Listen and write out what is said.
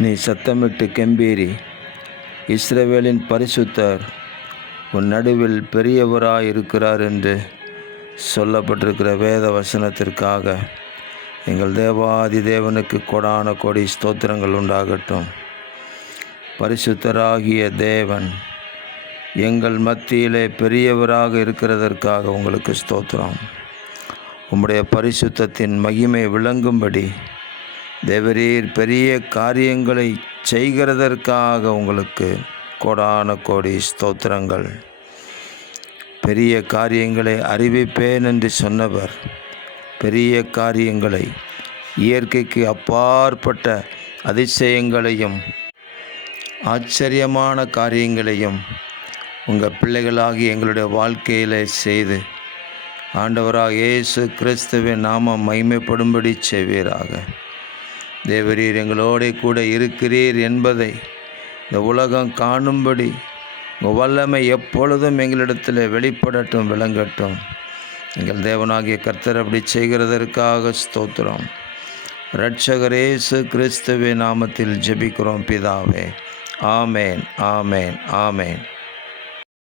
நீ சத்தமிட்டு கெம்பீரி, இஸ்ரவேலின் பரிசுத்தர் உன் நடுவில் பெரியவராய் இருக்கிறார் என்று சொல்லப்பட்டிருக்கிற வேத வசனத்திற்காக எங்கள் தேவாதி தேவனுக்கு கொடான கோடி ஸ்தோத்திரங்கள் உண்டாகட்டும். பரிசுத்தராகிய தேவன் எங்கள் மத்தியிலே பெரியவராக இருக்கிறதற்காக உங்களுக்கு ஸ்தோத்திரம். உம்முடைய பரிசுத்தத்தின் மகிமை விளங்கும்படி தேவரீர் பெரிய காரியங்களை செய்கிறதற்காக உங்களுக்கு கோடான கோடி ஸ்தோத்திரங்கள். பெரிய காரியங்களை அறிவிப்பேன் என்று சொன்னவர் பெரிய காரியங்களை, இயற்கைக்கு அப்பாற்பட்ட அதிசயங்களையும் ஆச்சரியமான காரியங்களையும் உங்கள் பிள்ளைகளாகி எங்களுடைய வாழ்க்கையில் செய்து ஆண்டவராக இயேசு கிறிஸ்துவின் நாமம் மகிமைப்படும்படி செய்வீராக. தேவரீர் எங்களோட கூட இருக்கிறீர் என்பதை இந்த உலகம் காணும்படி உங்கள் வல்லமை எப்பொழுதும் எங்களிடத்தில் வெளிப்படட்டும், விளங்கட்டும். எங்கள் தேவனாகிய கர்த்தர் அப்படி செய்கிறதற்காக ஸ்தோத்திரம். இரட்சகர் இயேசு கிறிஸ்துவின் நாமத்தில் ஜெபிக்கிறோம் பிதாவே. ஆமேன், ஆமேன், ஆமேன்.